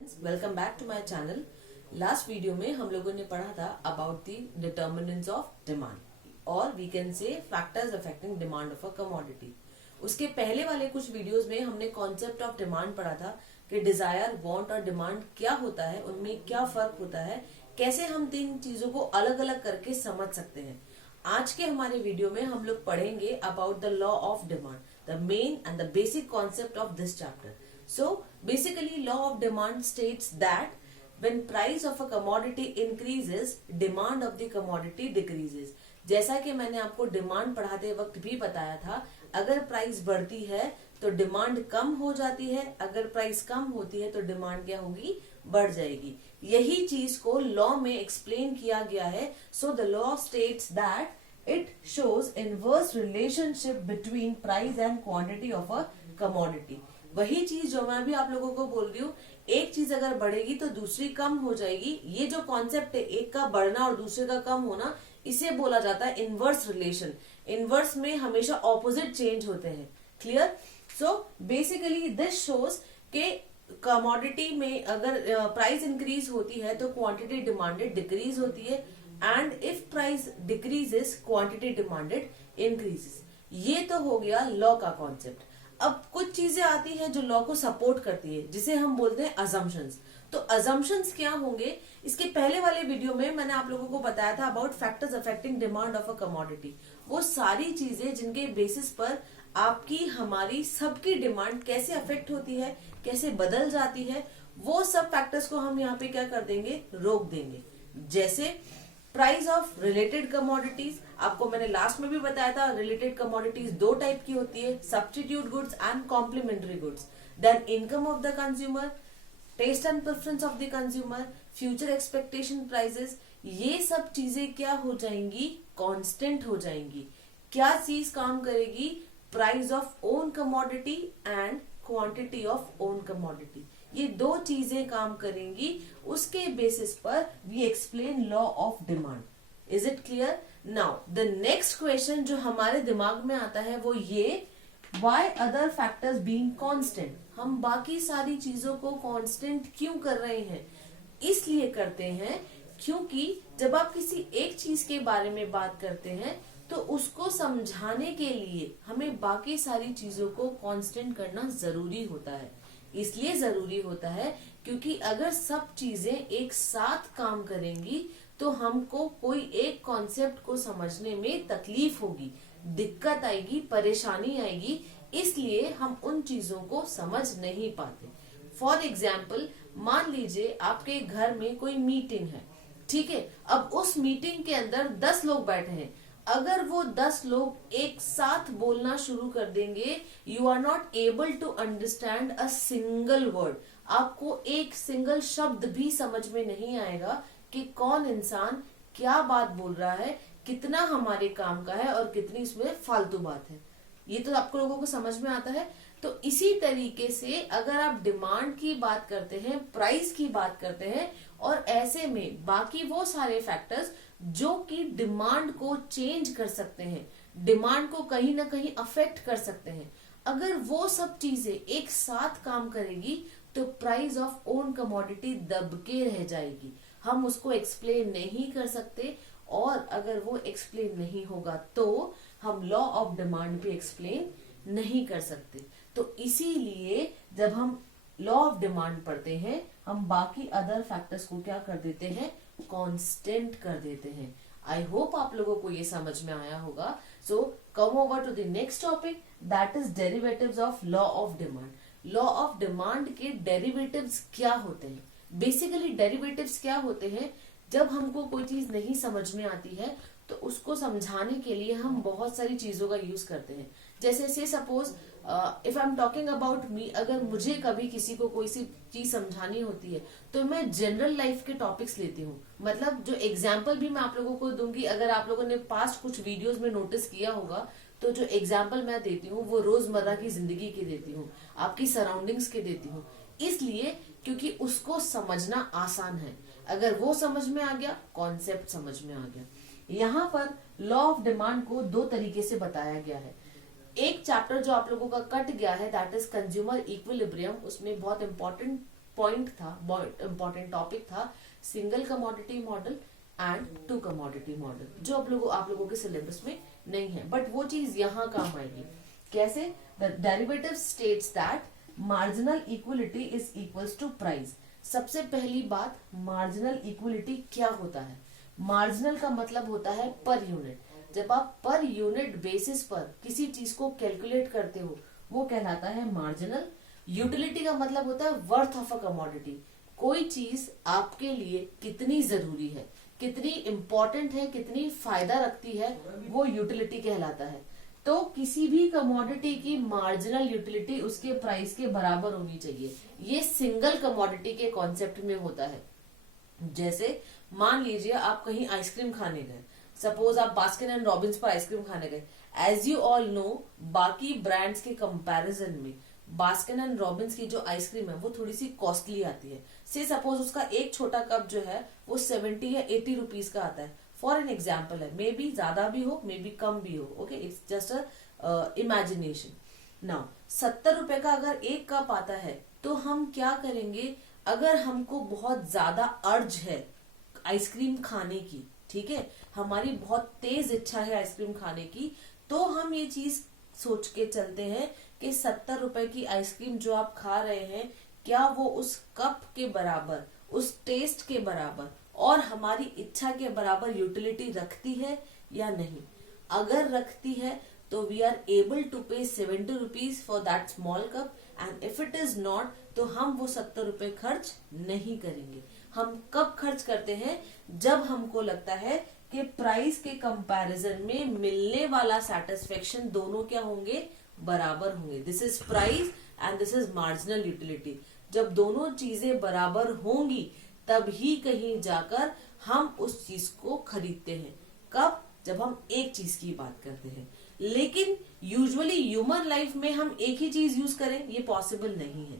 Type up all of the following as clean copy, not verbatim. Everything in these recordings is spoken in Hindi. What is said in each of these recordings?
Welcome back to my channel. Last video में हम लोगों ने पढ़ा था about the determinants of demand और we can say factors affecting demand of a commodity. उसके पहले वाले कुछ वीडियोस में हमने कॉन्सेप्ट ऑफ डिमांड पढ़ा था कि डिजायर, वांट और डिमांड क्या होता है, उनमें क्या फर्क होता है, कैसे हम तीन चीजों को अलग अलग करके समझ सकते हैं। आज के हमारे वीडियो में हम लोग पढ़ेंगे about the law of demand, the main and the basic concept of this chapter. So basically law of demand states that when price of a commodity increases, demand of the commodity decreases। जैसा कि मैंने आपको डिमांड पढ़ाते वक्त भी बताया था, अगर प्राइस बढ़ती है तो डिमांड कम हो जाती है, अगर प्राइस कम होती है तो डिमांड क्या होगी, बढ़ जाएगी। यही चीज को लॉ में एक्सप्लेन किया गया है। So the law states that it shows inverse relationship between price and quantity of a commodity. वही चीज जो मैं भी आप लोगों को बोल रही हूँ, एक चीज अगर बढ़ेगी तो दूसरी कम हो जाएगी। ये जो कॉन्सेप्ट है, एक का बढ़ना और दूसरे का कम होना, इसे बोला जाता है इनवर्स रिलेशन। इनवर्स में हमेशा ऑपोजिट चेंज होते हैं। Clear? So basically this shows के कमोडिटी में अगर प्राइस इंक्रीज होती है तो क्वांटिटी डिमांडेड डिक्रीज होती है, and if price decreases quantity demanded increases. ये तो हो गया लॉ का कॉन्सेप्ट। अब कुछ चीजें आती हैं जो लॉ को सपोर्ट करती है, जिसे हम बोलते हैं अजम्पशंस। तो अजम्पशंस क्या होंगे? इसके पहले वाले वीडियो में मैंने आप लोगों को बताया था about factors affecting demand of a commodity. वो सारी चीजें जिनके बेसिस पर आपकी, हमारी, सबकी डिमांड कैसे अफेक्ट होती है, कैसे बदल जाती है, वो सब फैक्टर्स को हम यहाँ पे क्या कर देंगे, रोक देंगे। जैसे प्राइस ऑफ रिलेटेड कमोडिटीज, आपको मैंने लास्ट में भी बताया था रिलेटेड कमोडिटीज दो टाइप की होती है, substitute goods and complementary goods. Then income of the consumer, taste and preference of the consumer, future expectation prices. ये सब चीजें क्या हो जाएंगी, कांस्टेंट हो जाएंगी। क्या चीज काम करेगी? Price of own commodity and quantity of own commodity. ये दो चीजें काम करेंगी। उसके बेसिस पर we explain law of demand. Is it clear? Now the next question जो हमारे दिमाग में आता है वो ये, why other factors being constant. हम बाकी सारी चीजों को कांस्टेंट क्यों कर रहे हैं? इसलिए करते हैं क्योंकि जब आप किसी एक चीज के बारे में बात करते हैं तो उसको समझाने के लिए हमें बाकी सारी चीजों को कांस्टेंट करना जरूरी होता है। इसलिए जरूरी होता है क्योंकि अगर सब चीजें एक साथ काम करेंगी तो हमको कोई एक कॉन्सेप्ट को समझने में तकलीफ होगी, दिक्कत आएगी, परेशानी आएगी। इसलिए हम उन चीजों को समझ नहीं पाते। फॉर एग्जाम्पल, मान लीजिए आपके घर में कोई मीटिंग है, ठीक है। अब उस मीटिंग के अंदर 10 लोग बैठे हैं। अगर वो 10 लोग एक साथ बोलना शुरू कर देंगे, you are not able to understand a single word. आपको एक सिंगल शब्द भी समझ में नहीं आएगा कि कौन इंसान क्या बात बोल रहा है, कितना हमारे काम का है और कितनी इसमें फालतू बात है। ये तो आपको लोगों को समझ में आता है। तो इसी तरीके से अगर आप डिमांड की बात करते हैं, प्राइस की बात करते हैं, और ऐसे में बाकी वो सारे फैक्टर्स जो कि डिमांड को चेंज कर सकते हैं, डिमांड को कहीं ना कहीं अफेक्ट कर सकते हैं, अगर वो सब चीजें एक साथ काम करेगी तो प्राइस ऑफ ओन कमोडिटी दब के रह जाएगी। हम उसको एक्सप्लेन नहीं कर सकते, और अगर वो एक्सप्लेन नहीं होगा तो हम लॉ ऑफ डिमांड भी एक्सप्लेन नहीं कर सकते। तो इसीलिए जब हम लॉ ऑफ डिमांड पढ़ते हैं, हम बाकी अदर फैक्टर्स को क्या कर देते हैं, कांस्टेंट कर देते हैं। आई होप आप लोगों को ये समझ में आया होगा। So come over to the next topic, that is derivatives of law of demand. Law of demand के डेरिवेटिव्स क्या होते हैं? बेसिकली डेरिवेटिव्स क्या होते हैं? जब हमको कोई चीज नहीं समझ में आती है तो उसको समझाने के लिए हम बहुत सारी चीजों का यूज करते हैं। जैसे से suppose if I am talking about me, अगर मुझे कभी किसी को कोई सी चीज समझानी होती है तो मैं जनरल लाइफ के टॉपिक्स लेती हूँ। मतलब जो एग्जाम्पल भी मैं आप लोगों को दूंगी, अगर आप लोगों ने पास्ट कुछ वीडियोस में नोटिस किया होगा तो जो एग्जाम्पल मैं देती हूँ वो रोजमर्रा की जिंदगी के देती हूँ, आपकी सराउंडिंग्स के देती हूँ। इसलिए क्योंकि उसको समझना आसान है। अगर वो समझ में आ गया, कॉन्सेप्ट समझ में आ गया। यहाँ पर लॉ ऑफ डिमांड को दो तरीके से बताया गया है। एक चैप्टर जो आप लोगों का कट गया है, दैट इज कंज्यूमर इक्विलिब्रियम, उसमें बहुत इंपॉर्टेंट पॉइंट था, बहुत इंपॉर्टेंट टॉपिक था, single commodity model and two commodity model, जो आप लोगों के सिलेबस में नहीं है, बट वो चीज यहाँ काम आएगी। कैसे? The derivative states that marginal equality is equals to price. सबसे पहली बात, मार्जिनल इक्वलिटी क्या होता है? मार्जिनल का मतलब होता है पर यूनिट। जब आप पर यूनिट बेसिस पर किसी चीज को कैलकुलेट करते हो वो कहलाता है मार्जिनल। यूटिलिटी का मतलब होता है वर्थ ऑफ अ कमोडिटी। कोई चीज आपके लिए कितनी जरूरी है, कितनी इंपॉर्टेंट है, कितनी फायदा रखती है, वो यूटिलिटी कहलाता है। तो किसी भी कमोडिटी की मार्जिनल यूटिलिटी उसके प्राइस के बराबर होनी चाहिए। ये सिंगल कमोडिटी के कॉन्सेप्ट में होता है। जैसे मान लीजिए आप कहीं आइसक्रीम खाने गए, सपोज आप बास्किन एंड रॉबिन्स पर आइसक्रीम खाने गए। एज यू ऑल नो, बाकी ब्रांड्स के कंपैरिजन में बास्किन एंड रॉबिन्स की जो आइसक्रीम है वो थोड़ी सी कॉस्टली आती है। से सपोज उसका एक छोटा कप जो है वो 70 या 80 रुपीज का आता है। फॉर एन एग्जाम्पल है, मे बी ज्यादा भी हो, मे बी कम भी हो, okay, it's just a imagination. Now 70 रुपए का अगर एक कप आता है तो हम क्या करेंगे? अगर हमको बहुत ज्यादा अर्ज है आइसक्रीम खाने की, ठीक है, हमारी बहुत तेज इच्छा है आइसक्रीम खाने की, तो हम ये चीज सोच के चलते हैं कि 70 रुपए की आइसक्रीम जो आप खा रहे हैं, क्या वो उस कप के बराबर, उस टेस्ट के बराबर और हमारी इच्छा के बराबर यूटिलिटी रखती है या नहीं। अगर रखती है तो वी आर एबल टू पे 70 rupees for that small cup, and if it is not, तो हम वो 70 रुपए खर्च नहीं करेंगे। हम कब खर्च करते हैं? जब हमको लगता है कि प्राइस के कंपैरिजन में मिलने वाला सेटिस्फेक्शन दोनों क्या होंगे? बराबर होंगे। This is price and this is marginal utility. जब दोनों चीजें बराबर होंगी तब ही कहीं जाकर हम उस चीज को खरीदते हैं। कब? जब हम एक चीज की बात करते हैं। लेकिन यूजुअली ह्यूमन लाइफ में हम एक ही चीज यूज करें, ये पॉसिबल नहीं है।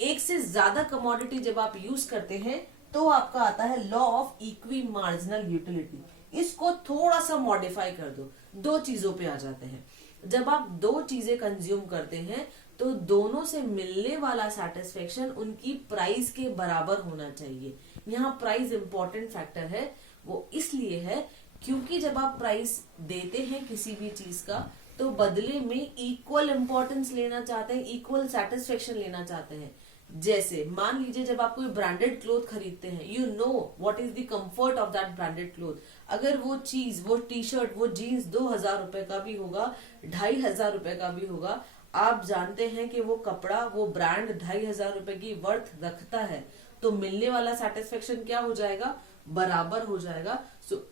एक से ज्यादा कमोडिटी जब आप यूज करते हैं तो आपका आता है law of equi marginal utility. इसको थोड़ा सा मॉडिफाई कर दो, दो चीजों पे आ जाते हैं। जब आप दो चीजें कंज्यूम करते हैं तो दोनों से मिलने वाला सेटिस्फेक्शन उनकी प्राइस के बराबर होना चाहिए। यहाँ प्राइस इंपॉर्टेंट फैक्टर है। वो इसलिए है क्योंकि जब आप प्राइस देते हैं किसी भी चीज का तो बदले में इक्वल इंपॉर्टेंस लेना चाहते हैं, इक्वल सेटिस्फेक्शन लेना चाहते हैं। जैसे मान लीजिए जब आप कोई ब्रांडेड क्लोथ खरीदते हैं, you know what is the comfort of that branded cloth. अगर वो चीज, वो टी शर्ट, वो जीन्स 2000 रुपए का भी होगा, 2500 रुपए का भी होगा, आप जानते हैं कि वो कपड़ा, वो ब्रांड 2500 रुपए की वर्थ रखता है, तो मिलने वाला सेटिस्फेक्शन क्या हो जाएगा? बराबर हो जाएगा। सो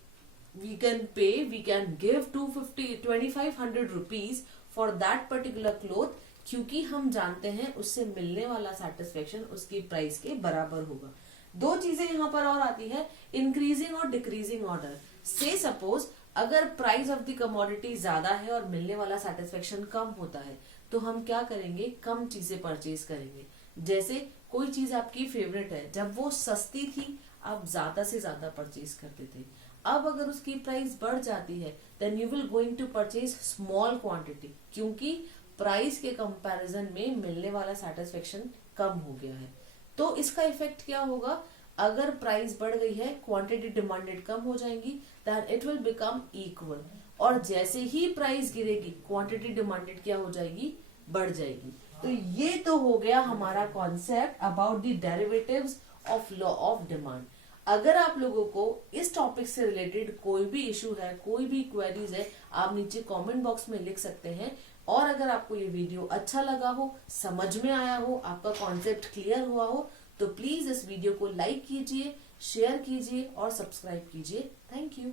we can pay, we can give 2500 rupees for that particular cloth, क्योंकि हम जानते हैं उससे मिलने वाला सेटिस्फेक्शन उसकी प्राइस के बराबर होगा। दो चीजें यहाँ पर और आती है, इंक्रीजिंग और डिक्रीजिंग ऑर्डर। से सपोज अगर प्राइस ऑफ द कमोडिटी ज्यादा है और मिलने वाला सेटिस्फेक्शन कम होता है तो हम क्या करेंगे? कम चीजें परचेज करेंगे। जैसे कोई चीज आपकी फेवरेट है, जब वो सस्ती थी आप ज्यादा से ज्यादा परचेज करते थे। अब अगर उसकी प्राइस बढ़ जाती है then you will going to purchase small quantity, क्योंकि प्राइस के कंपैरिजन में मिलने वाला सेटिस्फेक्शन कम हो गया है। तो इसका इफेक्ट क्या होगा? अगर प्राइस बढ़ गई है, क्वांटिटी डिमांडेड कम हो जाएंगी, then it will become equal. और जैसे ही प्राइस गिरेगी क्वांटिटी डिमांडेड क्या हो जाएगी? बढ़ जाएगी। तो ये तो हो गया हमारा concept about the derivatives of law of demand. अगर आप लोगों को इस टॉपिक से रिलेटेड कोई भी इशू है, कोई भी क्वेरीज है, आप नीचे कमेंट बॉक्स में लिख सकते हैं। और अगर आपको ये वीडियो अच्छा लगा हो, समझ में आया हो, आपका कॉन्सेप्ट क्लियर हुआ हो, तो प्लीज इस वीडियो को लाइक कीजिए, शेयर कीजिए और सब्सक्राइब कीजिए। Thank you.